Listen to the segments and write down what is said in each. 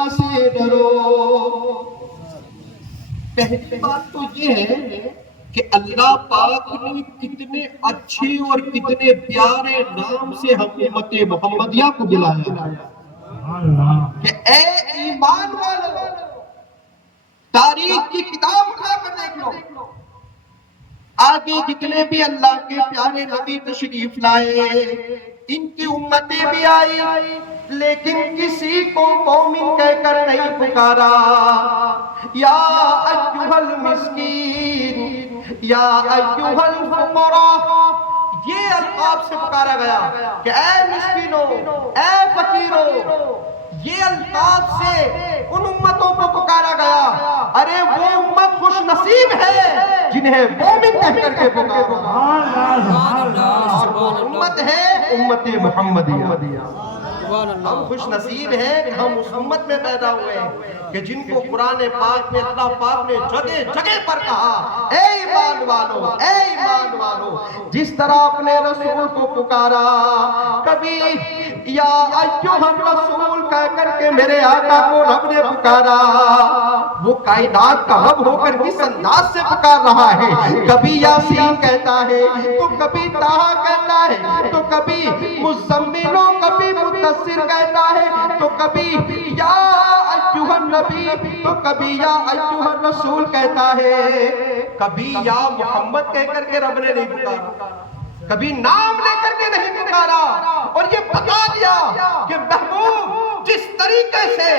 اللہ سے ڈرو۔ پہلی بات تو یہ ہے کہ اللہ پاک نے کتنے اچھے اور کتنے پیارے نام سے ہم امت محمدیہ کو بلایا کہ اے ایمان والو، تاریخ کی کتاب اٹھا کر دیکھ لو، آگے جتنے بھی اللہ کے پیارے نبی تشریف لائے ان کی امتیں بھی آئی، لیکن کسی کو مومن کہہ کر نہیں پکارا۔ یا ایھا المسکین، یا ایھا الفقراء، یہ القاب سے پکارا گیا کہ اے مسکینوں، اے فقیروں، یہ القاب سے ان امتوں کو پکارا گیا۔ ارے وہ امت خوش نصیب ہے جنہیں مومن کہہ کر کے پکارا، اور وہ امت ہے امت محمدیہ۔ ہم خوش نصیب ہیں کہ ہم اس امت میں پیدا ہوئے ہیں کہ جن کو قرآن پاک میں اللہ پاک نے جگہ جگہ پر کہا اے ایمان والو، اے ایمان والو، جس طرح اپنے رسول کو پکارا، کبھی یا ایھا الرسول کہہ کر کے میرے آقا کو رب نے پکارا، وہ کائنات کا رب ہو کر کس انداز سے پکار رہا ہے، کبھی یاسین کہتا ہے تو کبھی طٰہٰ کہتا ہے تو کبھی مزمل و کبھی مدثر کہتا ہے تو کبھی یا ایھا النبی تو کبھی یا ایھا الرسول کہتا ہے، کبھی یا محمد کہہ کر کے رب نے نہیں پکارا، کبھی نام لے کر کے نہیں پکارا، اور یہ بتا دیا کہ محبوب جس طریقے سے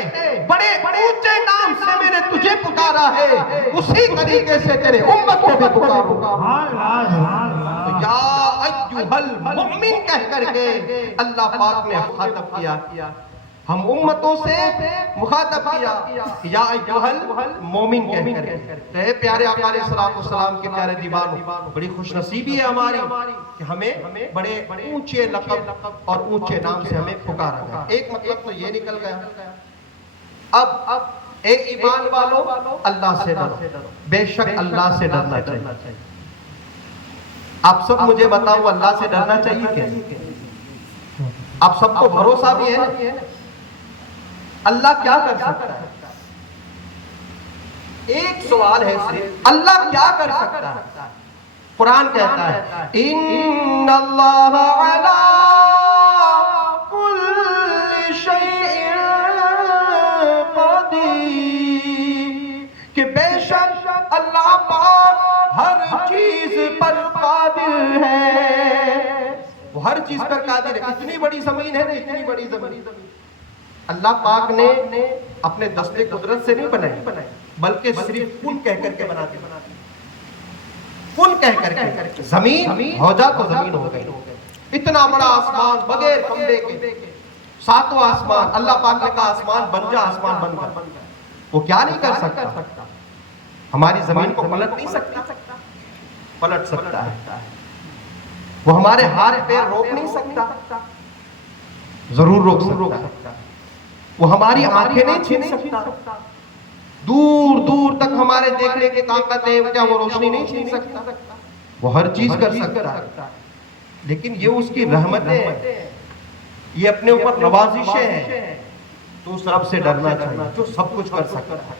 بڑے اونچے نام سے میں نے تجھے پکارا ہے اسی طریقے سے تیرے امت کو بھی پکاروں گا۔ یا ایھا المؤمن کہہ کر کے اللہ پاک نے مخاطب کیا، ہم امتوں سے مخاطب کیا یا ایھا المومن کہہ کر کے۔ اے پیارے آقا علیہ السلام کے پیارے دیوانوں، بڑی خوش نصیبی ہے ہماری کہ ہمیں بڑے اونچے لقب اور اونچے نام سے ہمیں پکارا گیا۔ ایک مطلب تو یہ نکل گیا۔ اب اے ایمان والو، اللہ سے ڈرو، بے شک اللہ سے ڈرنا چاہیے۔ آپ سب مجھے بتاؤ اللہ سے ڈرنا چاہیے کیا؟ آپ سب کو بھروسہ بھی ہے اللہ کیا کر سکتا ہے؟ ایک سوال ہے صرف، اللہ کیا کر سکتا ہے؟ قرآن کہتا ہے ان اللہ علی کل شیء قدیر، کہ بے شک اللہ پاک ہر چیز پر قادر ہے، وہ ہر چیز پر قادر ہے۔ اتنی بڑی زمین ہے نا، اتنی بڑی زمین اللہ پاک نے اپنے دستے قدرت سے نہیں بنائی، بلکہ صرف کن کہہ کر کے بنا دی، کن کہہ کر کے زمین ہو جا تو زمین ہو گئی۔ اتنا بڑا آسمان بغیر کمبے کے، ساتواں آسمان، اللہ پاک نے کہا آسمان بن جا، آسمان بن گیا۔ وہ کیا نہیں کر سکتا؟ ہماری زمین کو پلٹ نہیں سکتا؟ پلٹ سکتا ہے۔ وہ ہمارے ہاتھ پیر روک نہیں سکتا؟ ضرور روک سکتا ہے۔ وہ ہماری آنکھیں نہیں چھین سکتا؟ دور دور تک ہمارے دیکھنے کی طاقت ہے، کیا وہ روشنی نہیں چھین سکتا؟ وہ ہر چیز کر سکتا ہے، لیکن یہ اس کی رحمتیں ہیں، یہ اپنے اوپر نوازشیں ہیں۔ تو اس رب سے ڈرنا چاہیے جو سب کچھ کر سکتا ہے۔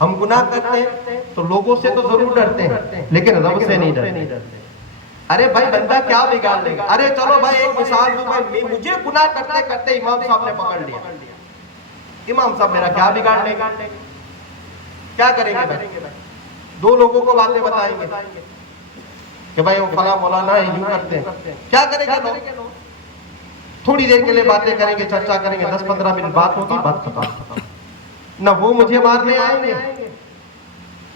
ہم گناہ کرتے ہیں تو لوگوں سے تو ضرور ڈرتے ہیں، لیکن رب سے نہیں ڈرتے۔ ارے بھائی بندہ کیا بگاڑ لے گا؟ ارے چلو بھائی ایک مثال دوں، بھائی مجھے گناہ کرتے کرتے امام صاحب نے پکڑ لیا، امام صاحب میرا کیا بگاڑ لے گا؟ کیا کریں گے بھائی؟ دو لوگوں کو باتیں بتائیں گے کہ بھائی وہ فلاں مولانا ہے یوں کرتے ہیں، کیا کریں گے لوگ؟ تھوڑی دیر کے لیے باتیں کریں گے، چرچا کریں گے، 10-15 منٹ بات ہوگی، بات ختم۔ نہ وہ مجھے مارنے آئیں گے،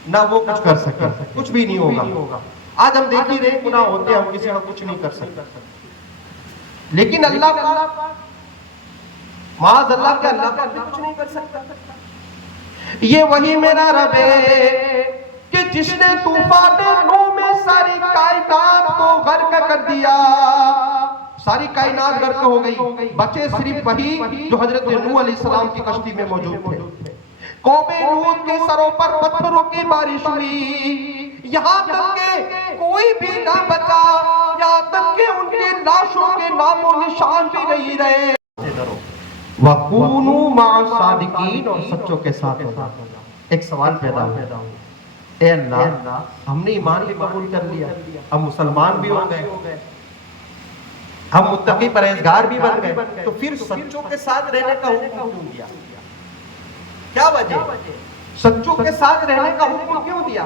نہ وہ کچھ کر سکے، کچھ بھی نہیں ہوگا۔ آج ہم دیکھ ہی رہے گناہ ہوتے ہیں، ہم کسی کا کچھ نہیں کر سکتے، لیکن اللہ کا معاذ اللہ کے اللہ کا کچھ نہیں کر سکتا۔ یہ وہی میرا رب ہے کہ جس نے طوفان نوح میں ساری کائنات کو غرق کر دیا، ساری کائنات غرق ہو گئی، بچے صرف وہی جو حضرت نوح علیہ السلام کی کشتی میں موجود تھے۔ قوم لوط کے سروں پر پتھروں کی بارش ہوئی، یہاں تک کہ کوئی بھی نہ بچا، یہاں تک کہ ان کی لاشوں کے نام و نشان بھی نہیں رہے۔ وَكُونُوا مَعَ الصَّادِقِينَ، اور سچوں کے ساتھ ہونا۔ ایک سوال پیدا ہوا، اے اللہ ہم نے ایمان بھی قبول کر لیا، ہم مسلمان بھی ہو گئے، ہم متقی پرہیزگار بھی بن گئے، تو پھر سچوں کے ساتھ رہنے کا حکم کیوں دیا؟ کیا وجہ؟ سچوں کے ساتھ رہنے کا حکم کیوں دیا؟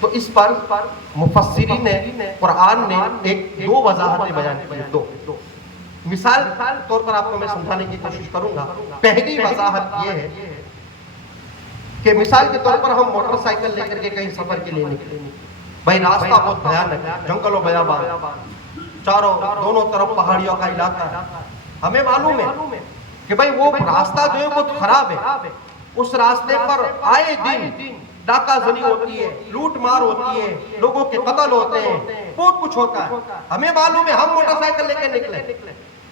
تو اس پر مفسرین نے، قرآن نے دو وضاحتیں بیان کی، دو مثال طور پر آپ کو میں سمجھانے کی کوشش کروں گا۔ پہلی وضاحت یہ ہے کہ مثال کے طور پر ہم موٹر سائیکل لے کر کے کہیں سفر کے لیے نکلے، بھائی راستہ بہت بھیانک ہے، جنگل و بیابان، چاروں دونوں طرف پہاڑیوں کا علاقہ ہے، ہمیں معلوم ہے کہ بھائی وہ راستہ جو ہے بہت خراب ہے، اس راستے پر آئے دن ڈاکہ زنی ہوتی ہے، لوٹ مار ہوتی ہے، لوگوں کے قتل ہوتے ہیں، بہت کچھ ہوتا ہے، ہمیں معلوم ہے، ہم موٹر سائیکل لے کے نکلے،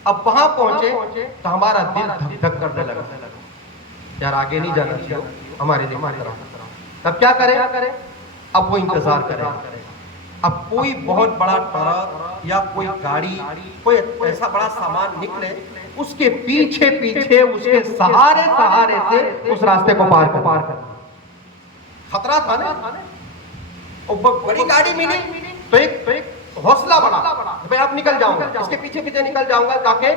اب وہاں پہنچے تو ہمارا دل دھک دھک کرنے لگا، یار آگے نہیں جانا چاہیے ہمارے دل کی طرف، تب کیا کرے؟ اب وہ انتظار کرے، اب کوئی بہت بڑا ٹرک یا کوئی گاڑی، کوئی ایسا بڑا سامان نکلے، اس کے پیچھے پیچھے اس کے سہارے سے اس راستے کو پار کر، خطرہ تھا نا، بڑی گاڑی ملی تو ایک حوصلہ بڑا، میں اب نکل جاؤں گا، اس کے پیچھے پیچھے نکل جاؤں گا تاکہ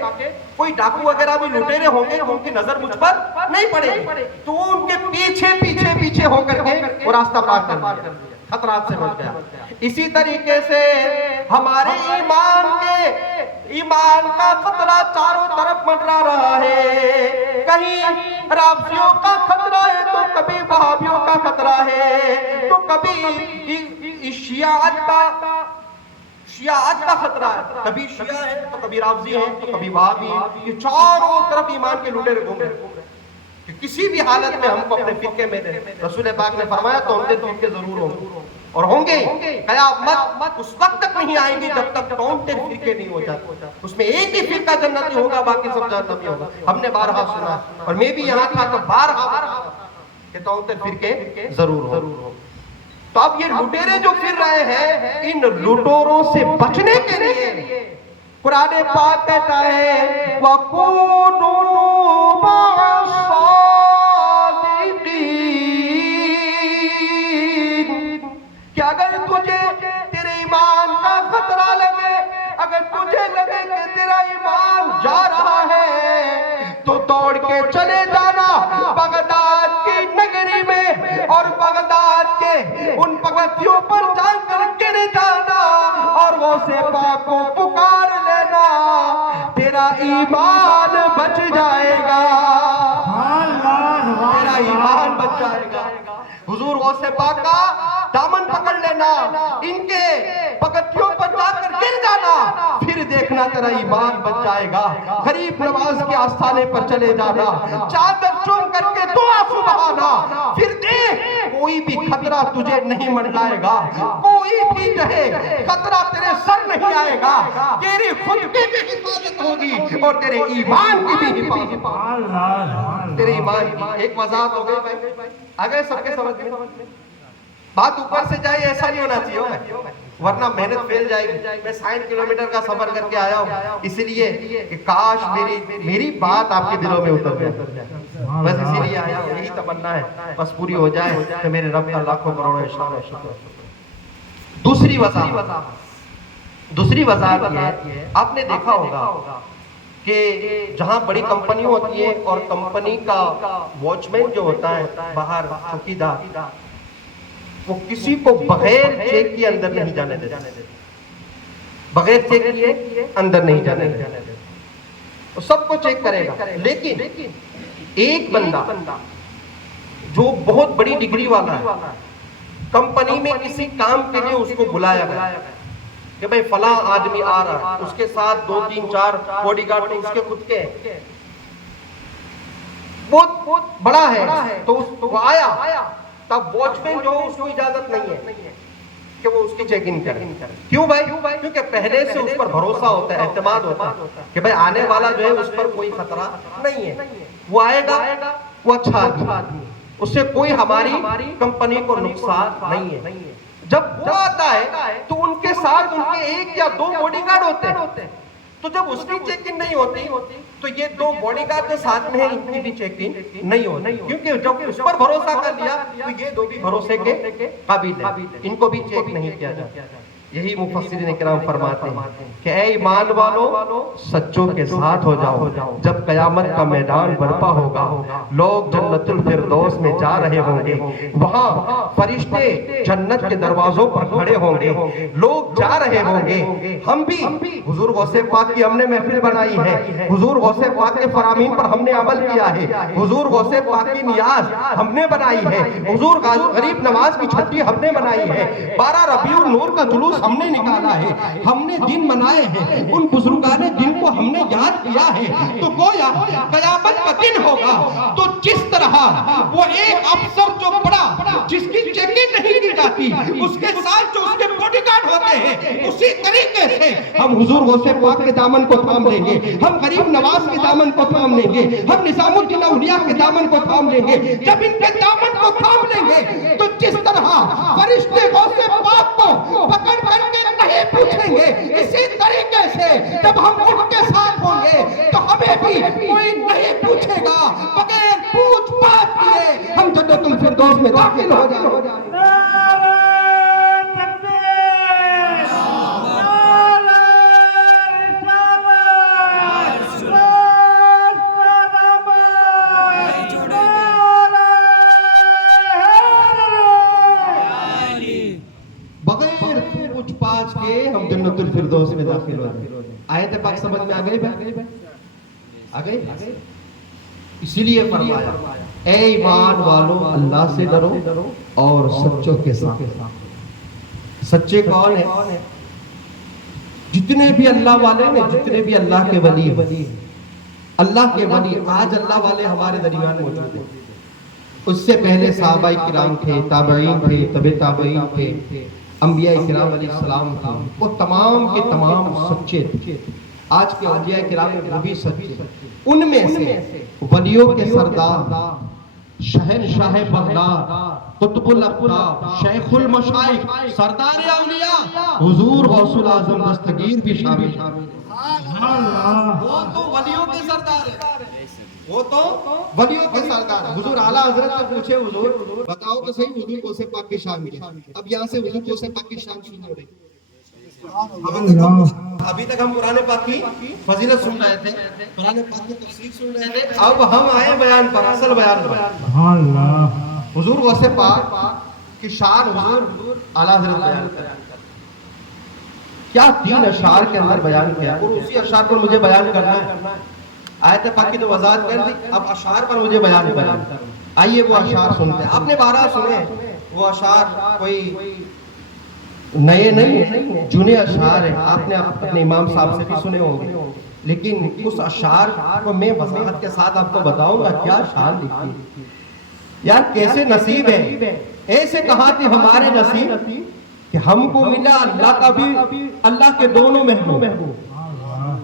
کوئی ڈاکو وغیرہ بھی لٹیرے ہوں گے تو ان کی نظر مجھ پر نہیں پڑے گی، تو وہ ان کے پیچھے ہو کر کے وہ راستہ پار کر دیا، خطرات سے بچ گیا۔ اسی طریقے سے ہمارے ایمان کا خطرہ چاروں طرف منڈرا رہا ہے، کہیں رافضیوں کا خطرہ ہے تو کبھی وہابیوں کا خطرہ ہے، تو کبھی شیعات کا خطرہ ہے، کبھی شیعہ ہے تو کبھی رافضی ہے تو کبھی وہابی ہے، یہ چاروں طرف ایمان کے لٹیرے گھوم رہے ہیں کہ کسی بھی حالت میں ہم کو اپنے فرقے میں دیں۔ رسول پاک نے فرمایا تو ان فرقے ضرور ہوں گے اور ہوں گے، قیامت اس وقت تک نہیں آئیں گی جب تک کاؤنٹر فرقے نہیں ہو جاتے، اس میں ایک ہی فرقہ جنتی ہوگا، باقی سب جہنمی ہوگا۔ ہم نے بارہا سنا اور میں بھی یہاں تھا تو بارہا کہ کاؤنٹر فرقے ضرور ہوں۔ تو اب یہ لٹیرے جو پھر رہے ہیں، ان لٹوروں سے بچنے کے لیے قرآن پاک کہتا ہے وَكُونُوا مَعَ الصَّادِقِينَ، کہ اگر تجھے تیرے ایمان کا خطرہ لگے، اگر تجھے لگے کہ تیرا ایمان جا رہا ہے تو دوڑ کے چلے جانا بغداد کی نگری میں، اور بغداد کے ان پگتھیوں پر جا کر گر جانا اور وہ سے پاک کو پکار لینا، تیرا ایمان بچ جائے گا، تیرا ایمان بچ جائے گا۔ حضور غوث پاک کا دامن پکڑ لینا، ان کے پگتھیوں پر جا کر گر جانا، پھر دیکھنا تیرا ایمان بچ جائے گا۔ غریب نواز کے آستانے پر چلے جانا، چادر چوم کر کے دعا سبحانا، پھر دیکھ کوئی بھی خطرہ تجھے نہیں منڈلائے گا، کوئی بھی جو ہے خطرہ تیرے سر نہیں آئے گا، تیری خود کی بھی حفاظت ہوگی اور تیرے ایمان کی بھی حفاظت ہوگی، تیرے ایمان کی۔ ایک وضاحت ہو گئی بھائی، آگے سب کے سمجھ میں بات اوپر سے جائے ایسا نہیں ہونا چاہیے، ورنہ محنت فیل جائے گی۔ میں 60 کلومیٹر کا سفر کر کے آیا ہوں اس لیے کہ کاش میری بات آپ کے دلوں میں اتر جائے، بس اسی لیے آیا ہوں، یہی تمنا ہے، بس پوری ہو جائے کہ میرے رب کا لاکھوں کروڑوں احسان و شکر۔ دوسری وضاحت یہ ہے، آپ نے دیکھا ہوگا کہ جہاں بڑی کمپنی ہوتی ہے اور کمپنی کا واچ مین جو ہوتا ہے باہر چوکیدار، وہ کسی کو بغیر چیک کیے اندر نہیں جانے دیتا، بغیر چیک کیے اندر نہیں جانے دیتا، وہ سب کو چیک کرے گا، لیکن ایک بندہ جو بہت بڑی ڈگری والا ہے، کمپنی میں کسی کام کے لیے اس کو بلایا گیا کہ بھئی فلاں آدمی آ رہا ہے، اس کے ساتھ 2 3 4 باڈی گارڈ اس کے خود کے بہت بڑا ہے، تو وہ آیا، تب واچ مین جو اس کو اجازت نہیں ہے کہ وہ اس کی چیک ان کرے۔ کیوں بھائی؟ کیونکہ پہلے سے اس پر بھروسہ ہوتا ہے، اعتماد ہوتا ہے کہ بھئی آنے والا جو ہے اس پر کوئی خطرہ نہیں ہے، وہ آئے گا، وہ اچھا آدمی، اس سے کوئی ہماری کمپنی کو نقصان نہیں ہے۔ جب وہ آتا ہے تو ان کے ساتھ ان کے 1 یا 2 باڈی گارڈ ہوتے ہیں، تو جب اس کی چیکنگ نہیں ہوتی تو یہ دو باڈی گارڈ جو ساتھ میں ہیں ان کی بھی چیکنگ نہیں ہوتی، کیونکہ جب اس پر بھروسہ کر لیا تو یہ دو بھی بھروسے کے قابل ہیں، ان کو بھی چیک نہیں کیا جاتا۔ یہی مفسرین اکرام فرماتے ہیں کہ اے ایمان والو سچوں کے ساتھ ہو جاؤ، جب قیامت کا میدان برپا ہوگا، لوگ جنت الفردوس میں جا رہے ہوں گے، وہاں فرشتے جنت کے دروازوں پر کھڑے ہوں گے، لوگ جا رہے ہوں گے، ہم بھی حضور غوث پاک کی ہم نے محفل بنائی ہے، حضور غوث پاک کے فرامین پر ہم نے عمل کیا ہے، حضور غوث پاک کی نیاز ہم نے بنائی ہے، حضور غریب نواز کی چھٹی ہم نے بنائی ہے، 12 ربیع النور کا جلوس ہم نے نکالا ہے، ہم نے دن منائے ہیں، ان بزرگان دن کو ہم نے یاد کیا ہے، تو گویا قیامت کا دن ہوگا تو جس طرح وہ ایک افسر جو بڑا جس کی چیکنگ نہیں کی جاتی اس کے ساتھ جو اس کے باڈی گارڈ ہوتے ہیں، اسی طریقے سے ہم حضور غوث پاک کے دامن کو تھام لیں گے، ہم غریب نواز کے دامن کو تھام لیں گے، ہم نظام الدین اولیاء کے دامن کو تھام لیں گے۔ جب ان کے دامن کو تھام لیں گے تو جس طرح فرشتے غوث پاک کو پکڑ کر کے نہیں پوچھیں گے، اسی طریقے سے جب ہم ان کے ساتھ ہوں گے تو ہمیں بھی کوئی نہیں پوچھے گا، بغیر پوچھ پاچھ کیے ہم جنت الفردوس میں داخل ہو جائیں۔ ہم جنت الفردوس میں داخل ہو جائیں۔ آیت پاک سمجھ میں آگئے؟ اسی لیے فرمایا اے ایمان والو اللہ سے ڈرو اور سچوں کے ساتھ۔ سچے کون ہیں؟ جتنے بھی اللہ والے ہیں، جتنے بھی اللہ کے ولی ہیں، اللہ کے ولی آج اللہ والے ہمارے درمیان موجود ہیں، اس سے پہلے صحابہ کرام تھے، تابعین تھے، تبع تابعین تھے، انبیاء کرام علیہ السلام تھے، وہ تمام کے تمام سچے تھے۔ آج کے انبیاء کرام وہ بھی سچے، ان میں سے ولیوں کے سردار شہنشاہ بغداد، قطب الاقطاب، شیخ المشائخ، سردار اولیاء حضور غوث الاعظم دستگیر بھی شامل ہیں۔ وہ تو ولیوں کے سردار ہیں، وہ تو ولیوں کے سردار ہیں۔ حضور اعلیٰ حضرت سے پوچھے حضور بتاؤ تو صحیح حضور غوث پاک کی شان میں، اب یہاں سے حضور غوث پاک کی شان شروع ہو رہی۔ ابھی تک ہم قرآن پاک کی فضیلت سن رہے تھے، قرآن پاک کی تفسیر سن رہے تھے، اب ہم آئے بیان پر، اصل بیان پر۔ حضور غوث پاک کی شان حضور اعلیٰ حضرت بیان کریں، کیا 3 اشعار کے اندر بیان کیا، اور اسی اشعار پر مجھے بیان کرنا ہے۔ آیت پاک کی تو وضاحت کر دی، اب اشعار پر مجھے بیان کرنا۔ آئیے وہ اشعار سنتے ہیں، آپ نے 12 سنے، وہ اشعار کوئی نئے نہیں، جنے اشعار ہیں، آپ نے اپنے امام صاحب سے بھی سنے ہوں گے، لیکن اس اشعار کو میں وضاحت کے ساتھ آپ کو بتاؤں گا کیا شان لکھی یار، کیسے نصیب ہے، ایسے کہا کہ ہمارے نصیب کہ ہم کو ملا اللہ کا بھی، اللہ کے دونوں محبوب،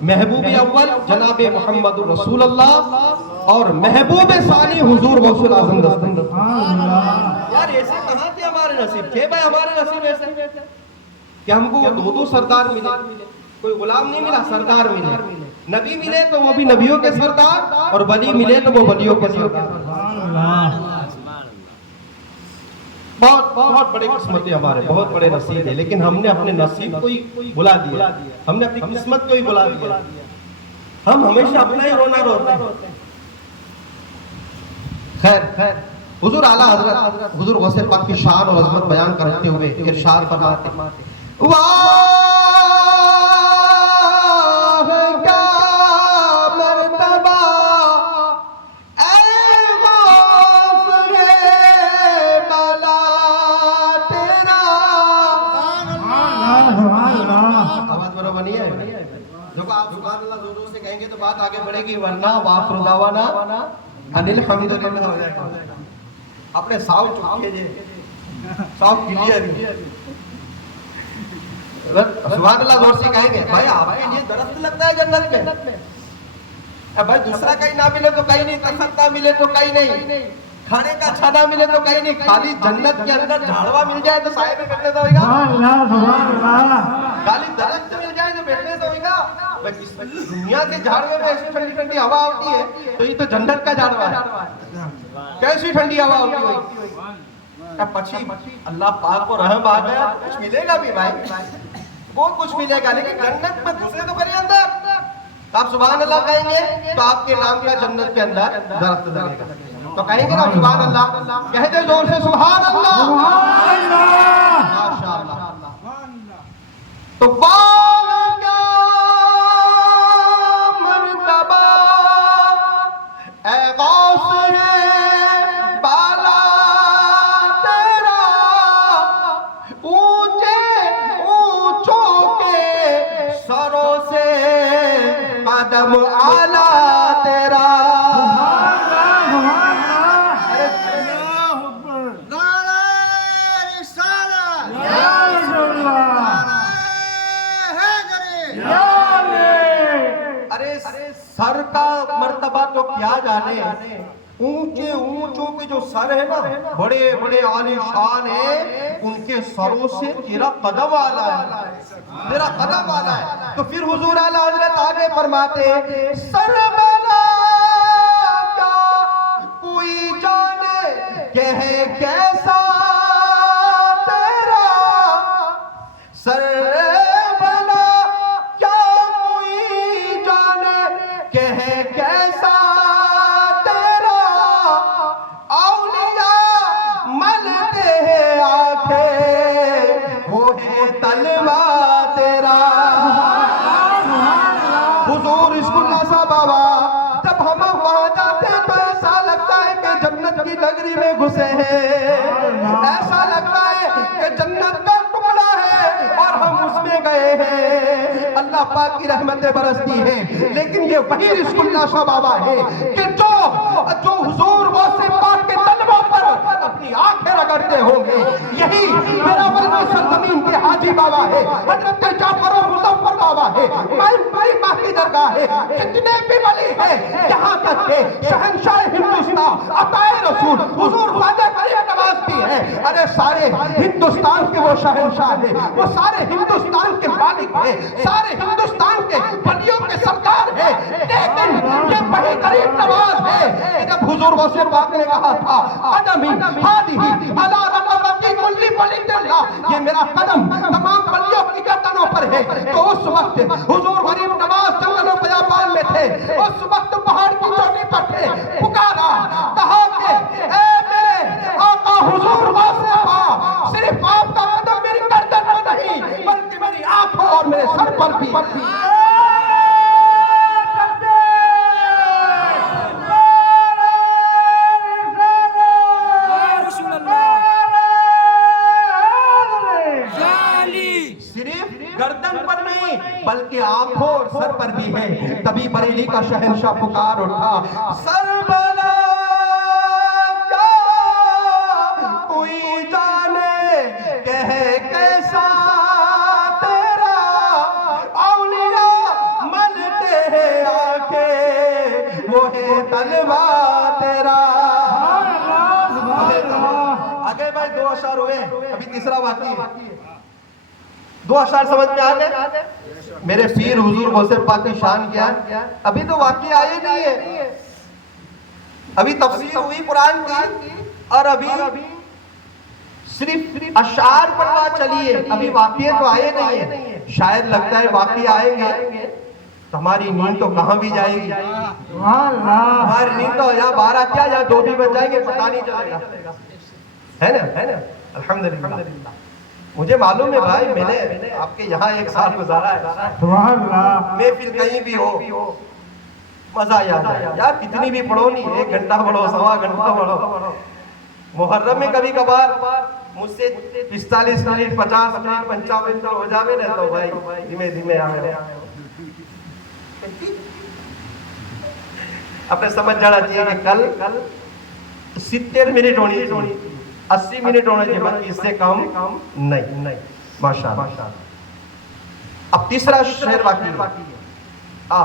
محبوب اول جناب محمد رسول اللہ اور محبوب ثانی حضور غوث الاعظم دستگیر۔ یار ایسے کہاں تھے ہمارے نصیب تھے بھائی، ہمارے نصیب ایسے کہ ہم کو دو سردار ملے، کوئی غلام نہیں ملا، سردار ملے، نبی ملے تو وہ بھی نبیوں کے سردار، اور ولی ملے تو وہ ولیوں کے سردار۔ بہت بڑے قسمت ہمارے، بہت بڑے نصیب ہے، لیکن ہم نے اپنے نصیب کو ہی بلا دیا، ہم نے اپنی قسمت کو ہی بلا دیا، ہم ہمیشہ اپنا ہی رونا روتے ہیں۔ خیر، حضور اعلیٰ حضرت حضور غوث پاک کی شان اور عظمت بیان کرتے ہوئے ارشاد فرماتے واہ کیا مرتبہ اے غوث بلا تیرا۔ آواز برابر نہیں ہے، جو کہ آپ سبحان اللہ زوروں سے کہیں گے تو بات آگے بڑھے گی، ورنہ وآخر دعوانا ان الحمدللہ ہو جائے گا۔ اپنے ساؤ چکے جے، ساؤ کلیئر سبحان اللہ زور سے کہیں گے بھائی آپ کے لیے درخت لگتا ہے جنت میں، بھائی دوسرا کہیں نہ ملے تو کہیں نہیں، تخت نہ ملے تو کہیں نہیں، کھانے کا اچھا نہ ملے تو کہیں نہیں، خالی جنت کے اندر جھاڑوا مل جائے تو سائے میں بیٹھنے سے ہوئے گا، خالی درخت مل جائے تو بیٹھنے سے ہوئے گا. دنیا کے جھاڑوے میں ایسی ٹھنڈی ٹھنڈی ہوا ہوتی ہے تو یہ تو جنت کا جھاڑوا ہے، کیسی ٹھنڈی ہوا ہوتی ہوئی. پچھی اللہ پاک کو رحم آ گیا کچھ ملے گا بھی بھائی، بہت کچھ ملے گا، لیکن جنت میں گھسے تو کریں اندر. آپ سبحان اللہ کہیں گے تو آپ کے نام کا جنت کے اندر درخت لگے گا. تو کہیں گے نا سبحان اللہ، کہہ دے زور سے سبحان اللہ. ماشاء اللہ. تو باغ کا مرتبہ اے غوث ہے بالا تیرا، اونچے اونچوں کے سروں سے قدم اعلیٰ تیرا. سر کا مرتبہ تو کیا جانے، اونچے اونچوں کے جو سر ہے نا، بڑے بڑے عالی شان ہیں، ان کے سروں سے تیرا قدم آلہ ہے، تیرا قدم آلہ ہے. تو پھر حضور اعلیٰ حضرت آگے فرماتے سر بلا کیا کوئی جانے کہ ہے کیسا تیرا، سر کیسا تیرا، اولیاء ملتے ہیں آنکھیں وہ ہے تلوہ تیرا. حضور رزق اللہ صاحب بابا جب ہم وہاں جاتے ہیں تو ایسا لگتا ہے کہ جنت کی نگری میں گھسے ہیں، ایسا لگتا ہے کہ جنت کا ٹکڑا ہے اور ہم اس میں گئے ہیں. اللہ پاک کی رحمتیں برستی ہیں، لیکن یہ وہی رزق اللہ شاہ بابا ہے کہ جو حضور غوث پاک کے طلبوں پر اپنی آنکھیں رگڑتے ہوں گے. یہی میرا ولد سرزمین کے حاجی بابا ہے، حضرت جعفر و مظفر بابا ہے، بھائی ماہ کی درگاہ ہے، جتنے بھی ولی ہیں، یہاں تک کہ شہنشاہ ہندوستان عطائے رسول حضور خواجہ غریب نواز بھی ہے. ارے سارے ہندوستان کے وہ شہنشاہ ہیں، وہ سارے ہندوستان کے مالک ہیں، سارے ہندوستان کے ولیوں کے سردار ہیں. لیکن یہ وہی غریب نواز ہے کہ جب حضور غوث پاک نے کہا تھا قدمی ہادی علی رقبتی کل ولی اللہ، یہ میرا قدم تمام ولیوں کی گردنوں پر ہے، تو اس وقت حضور غریب نواز جنگل و بیابان میں تھے، اس وقت پہاڑ کی چوٹی پر تھے. پکارا کہا کہ اے میرے آقا حضور غوث پاک، صرف آپ کا قدم میری گردن پر نہیں بلکہ میری آنکھوں اور میرے سر پر بھی. گردن پر نہیں بلکہ آنکھوں اور سر پر بھی ہے. تبھی بریلی کا شہنشاہ پکار اٹھا سر بلا کیا کوئی جانے کہ ہے کیسا تیرا، اولیاء ملتے ہیں آنکھیں وہ ہے تلوہ تیرا. آگے بھائی 2 اشعار ہوئے، ابھی تیسرا واقعہ ہے. 2 اشعار سمجھ میں آگئے؟ میرے پیر حضور غوث پاک کی شان کیا ہے. ابھی تو واقعی آئے نہیں ہے، ابھی تفسیر ہوئی قرآن کی اور ابھی صرف اشعار پڑھنا چلیے، ابھی واقعے تو آئے نہیں ہے. شاید لگتا ہے واقعی آئیں گے تو ہماری نیند تو کہاں بھی جائے گی، ہماری نیند تو یا 12 کیا یا 2 بھی بج جائیں گے پتہ نہیں چلے گا، ہے نا؟ الحمدللہ. مجھے معلوم ہے بھائی، میں نے آپ کے یہاں 1 سال گزارا ہے، میں پھر کہیں بھی ہو مزہ یاد ہے یار. کتنی بھی پڑھو نہیں، 1 گھنٹہ پڑھو، 1.25 گھنٹہ پڑھو. محرم میں کبھی کبھار مجھ سے 45 منٹ 50 منٹ 55 منٹ ہو جاوے نا تو بھائی دھیمے دھیمے آوے. اپنے سمجھ جانا چاہیے کہ کل 70 منٹ ہونی چاہیے، 80 منٹ ہونے کے بعد اس سے کم نہیں. ماشاءاللہ. اب تیسرا شعر باقی ہے.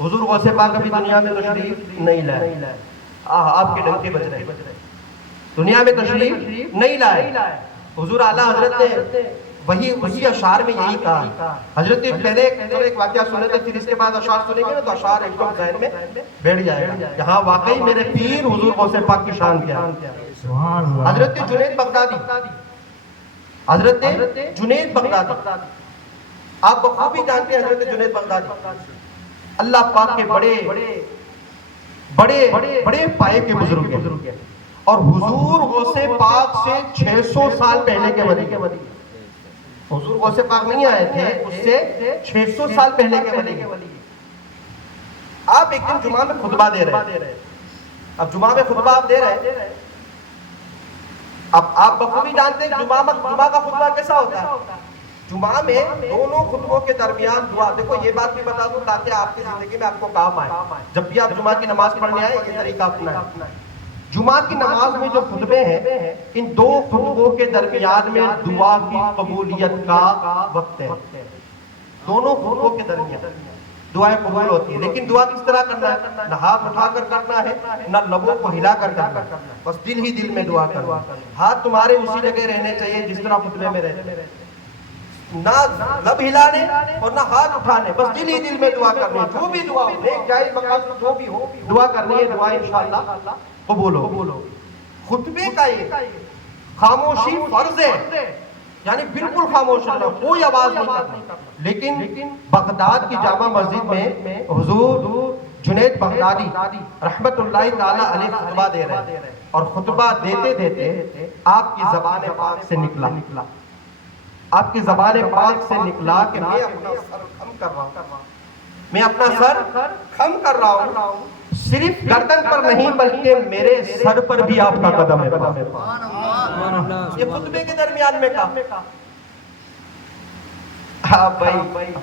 حضور غوث پاک ابھی دنیا میں تشریف نہیں لائے. آپ کے ڈنکے بج رہے ہیں، دنیا میں تشریف نہیں لائے. حضور اعلیٰ حضرت نے وہی اشعار میں یہی کہا. حضرت پہلے ایک واقعہ سنے تھے، پھر اس کے بعد اشعار سنیں گے نا تو اشعار ایک دم ذہن میں بیٹھ جائے گا. یہاں واقعی میرے پیر حضور غوث پاک کی شان کیا. حضرت جنید بغدادی، حضرت جنید بغدادی، آپ بخوبی جانتے ہیں حضرت جنید بغدادی اللہ پاک کے بڑے پائے کے بزرگ ہیں، اور حضور غوث پاک سے 600 سال پہلے کے ولی. حضور غوث پاک نہیں آئے تھے، اس سے 600 سال پہلے کے ولی. آپ ایک دن جمعہ میں خطبہ دے رہے ہیں. اب جمعہ میں خطبہ آپ دے رہے ہیں، اب آپ بخوبی جانتے ہیں جمعہ کا خطبہ کیسا ہوتا ہے. جمعہ میں دونوں خطبوں کے درمیان دعا. دیکھو یہ بات بھی بتا دوں تاکہ آپ کی زندگی میں آپ کو کام آئے. جب بھی آپ جمعہ کی نماز پڑھنے آئے یہ طریقہ اپنا ہے. جمعہ کی نماز میں جو خطبے ہیں، ان دو خطبوں کے درمیان میں دعا کی قبولیت کا وقت ہے. دونوں خطبوں کے درمیان دعائیں قبول ہوتی ہیں. لیکن دعا کس طرح کرنا ہے؟ نہ ہاتھ اٹھا کر کرنا ہے، نہ لبوں کو ہلا کر کرنا ہے. بس دل ہی دل میں دعا کرنا. ہاتھ تمہارے اسی جگہ رہنے چاہیے جس طرح خطبے میں رہتے ہیں، نہ لب ہلانے اور نہ ہاتھ اٹھانے. بس دل ہی دل میں دعا کرنی ہے. جو بھی دعا ہو، نیک جائز مقاصد جو بھی ہو، دعا کرنی ہے. دعا انشاءاللہ قبول ہو. خطبے کا یہ خاموشی فرض ہے، یعنی بالکل خاموش رہنا، کوئی آواز نہیں کرنی. لیکن بغداد کی جامع مسجد میں حضور جنید بغدادی رحمت اللہ تعالی علیہ خطبہ دے رہے ہیں، اور خطبہ دیتے دیتے آپ کی زبان پاک سے نکلا آپ کی زبان پاک سے نکلا کہ میں اپنا سر خم کر رہا ہوں. میں اپنا سر خم کر رہا ہوں. صرف گردن پر نہیں بلکہ میرے سر پر بھی آپ کا قدم ہے. یہ خطبے کے درمیان میں کہا. ہاں بھائی،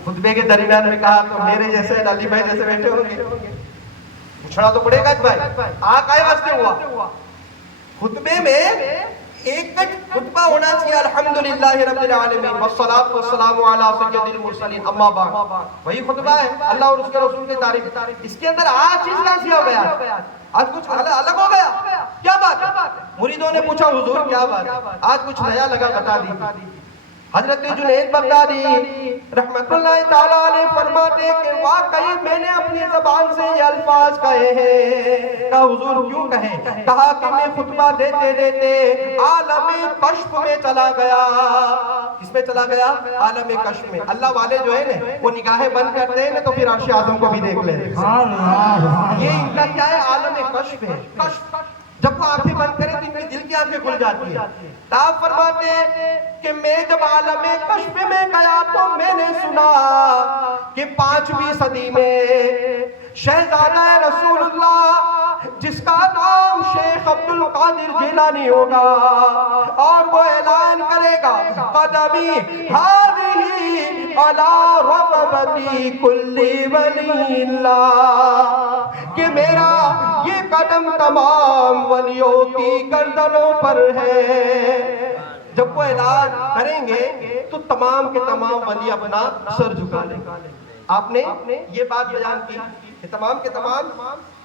خطبے کے درمیان میں کہا تو میرے جیسے علی بھائی جیسے بیٹھے ہوں گے، پوچھنا تو پڑے گا بھائی آئے واسطے ہوا. خطبے میں ایک خطبہ ہونا چاہیے الحمدللہ رب العالمین والصلاۃ والسلام علی سید المرسلین اما بعد. وہی خطبہ ہے اللہ اور اس کے رسول کی تعریف. اس کے اندر آج چیز کا سی ہو گیا، آج کچھ الگ ہو گیا. کیا بات ہے؟ مریدوں نے پوچھا حضور کیا بات ہے؟ آج کچھ نیا لگا، بتا دیجیے. حضرت جنید بغدادی رحمت اللہ تعالیٰ علیہ فرماتے کہ واقعی میں نے اپنی زبان سے یہ الفاظ کہے ہیں. کہا حضور کیوں کہے؟ کہا کہ میں خطبہ دیتے دیتے عالم کشف میں چلا گیا. کس میں چلا گیا؟ عالم کشف میں. اللہ والے جو ہے نا وہ نگاہیں بند کرتے ہیں نا تو پھر عرش اعظم کو بھی دیکھ لیں. یہ ان کا کیا ہے؟ عالم کشف ہے. کشف جب وہ آنکھیں بند کریں تو ان کی دل کی آنکھیں کھل جاتی ہیں. آپ فرماتے ہیں کہ میں جب عالم کشف میں گیا تو میں نے سنا کہ 5ویں صدی میں شہزادہ رسول اللہ جس کا نام شیخ عبد القادر جیلانی ہوگا، اور وہ اعلان کرے گا قدمی ہذہ علی رقبتی کل ولی اللہ، کہ میرا یہ قدم تمام ولیوں کی گردنوں پر ہے. جب وہ اعلان کریں گے تو تمام کے تمام ولی اپنا سر جھکا لیں گے. آپ نے یہ بات بیان کی کہ تمام کے تمام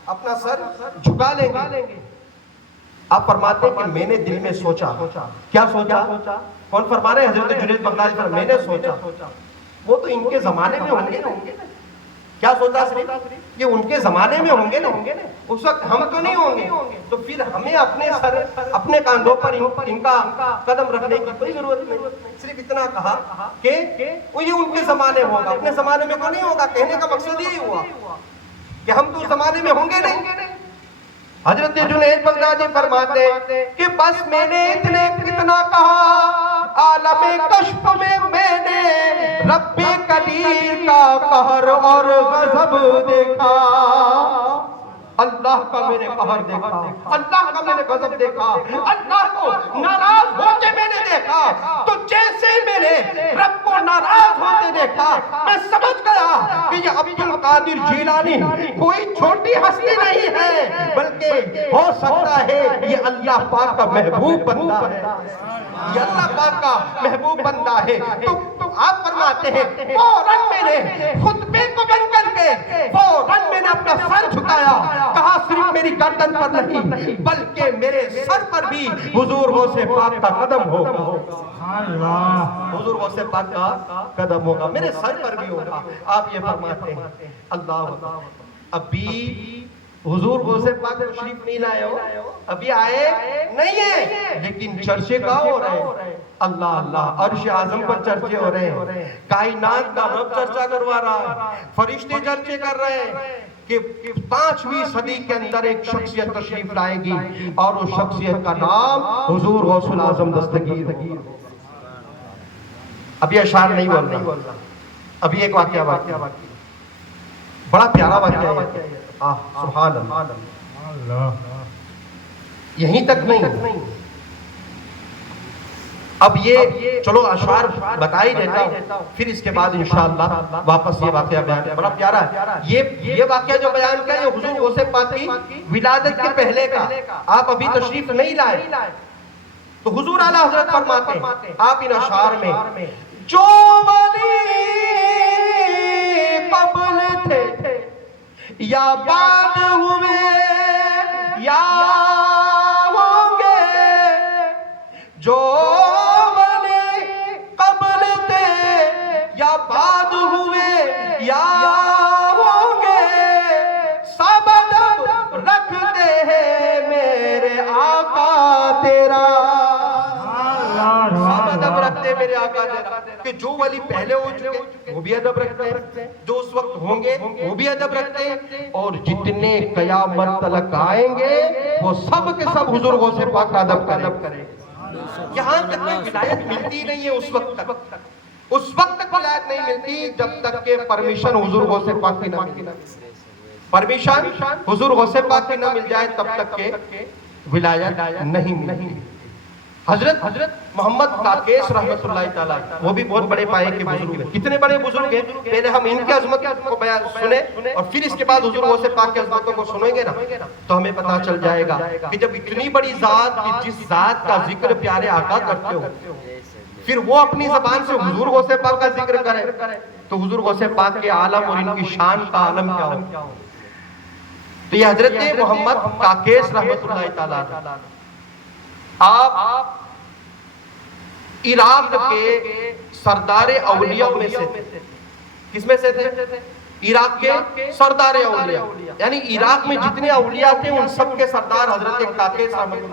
اپنا سر جھکا لیں گے. آپ فرماتے ہیں کہ میں نے دل میں سوچا. کیا سوچا؟ کون فرما رہے ہیں؟ حضرت جنید بغدادی فرماتے ہیں میں نے سوچا. وہ تو ان کے زمانے میں ہوں گے. کیا سوچا؟ صرف یہ ان کے زمانے میں ہوں گے نا، اس وقت ہم تو نہیں ہوں گے. تو پھر ہمیں اپنے سر اپنے کاندھوں پر ان کا قدم رکھنے کی کوئی ضرورت نہیں. صرف اتنا کہا کہ وہ یہ ان کے زمانے ہوگا، اپنے زمانے میں تو نہیں ہوگا. کہنے کا مقصد یہی ہوا کہ ہم تو زمانے میں ہوں گے نہیں. حضرت جنید بغدادی فرماتے کہ بس میں نے اتنا کہا، عالم کشف میں نے رب قدیر کا قہر اور غضب دیکھا. اللہ کا میں نے قہر دیکھا، اللہ کا میں نے غضب دیکھا، اللہ کو ناراض ہوتے میں نے دیکھا. تو جیسے میں نے رب کو ناراض ہوتے دیکھا میں سمجھ گیا کہ یہ عبد القادر جیلانی کوئی چھوٹی ہستی نہیں ہے، بلکہ ہو سکتا ہے یہ اللہ پاک کا محبوب بندہ ہے، یہ اللہ پاک کا محبوب بندہ ہے. تو آپ فرماتے ہیں فوراً میں نے خطبے کو بند کر کے لگے فوراً میں نے اپنا سر جھکایا، کہا صرف میری گردن پر نہیں بلکہ میرے سر پر بھی حضور غوث پاک کا قدم ہوگا، حضور غوث پاک کا قدم ہوگا، میرے سر پر بھی ہوگا۔ آپ یہ فرماتے ہیں اللہ ابھی حضور غوث پاک تشریف نہیں لائے ہو، ابھی آئے نہیں ہیں، لیکن چرچے کہاں ہو رہے ہیں؟ اللہ اللہ، عرش اعظم پر چرچے ہو رہے ہیں، کائنات کا رب چرچا کروا رہا ہے، فرشتے چرچے کر رہے ہیں کہ 5ویں صدی کے اندر ایک شخصیت تشریف لائے گی اور اس شخصیت کا نام حضور غوث الاعظم دستگیر ہے۔ ابھی اشعار نہیں بول رہا، ابھی ایک واقعہ بڑا پیارا واقعہ ہے، سبحان اللہ، یہیں تک نہیں، اب یہ چلو اشعار بتا ہی دیتا ہوں، پھر اس کے بعد انشاءاللہ واپس یہ واقعہ بیان ہے، بڑا پیارا ہے یہ واقعہ جو بیان کیا، یہ حضور غوث پاک کی ولادت کے پہلے کا، آپ ابھی تشریف نہیں لائے تو حضور اعلیٰ حضرت فرماتے ہیں آپ ان اشعار میں، جو ولی قبل تھے یا بعد ہوئے یا ہوں گے، جو ولی قبل تھے یا بعد ہوئے یا ہوں گے، سب ادب رکھتے ہیں میرے آقا تیرا، سب ادب رکھتے میرے آقا تیرا، کہ جو ولی پہلے ہو چکے وہ بھی ادب رکھتے ہیں، جو اس وقت ہوں گے وہ بھی ادب رکھتے ہیں، اور جتنے قیامت تلک آئیں گے وہ سب کے سب حضور غوث پاک کا ادب کریں۔ یہاں تک کوئی ولایت ملتی نہیں ہے اس وقت تک ولایت نہیں ملتی جب تک کہ پرمیشن حضور غوث پاک کی نہ ملے، پرمیشن حضور غوث پاک کی نہ مل جائے تب تک کہ ولایت نہیں ملتی۔ حضرت محمد کاکیس رحمت اللہ تعالیٰ، وہ بھی بہت بڑے پائے کے بزرگ ہیں، کتنے بڑے بزرگ ہیں، پہلے ہم ان کی عظمت کو بیان سنیں اور پھر اس کے بعد حضور غوث پاک کی عظمتوں کو سنیں گے نا تو ہمیں پتا چل جائے گا کہ جب اتنی بڑی ذات کی جس ذات کا ذکر پیارے آقا کرتے ہو پھر وہ اپنی زبان سے حضور غوث پاک کا ذکر کرے تو حضور غوث پاک کے عالم اور ان کی شان کا عالم کیا ہو۔ تو یہ حضرت محمد کاکیس رحمت اللہ تعالیٰ، آپ عراق کے سردار اولیاء میں سے تھے، کس میں سے تھے؟ عراق کے سردار اولیاء، یعنی عراق میں جتنے اولیاء تھے ان سب کے سردار حضرت کاکیس رحمت اللہ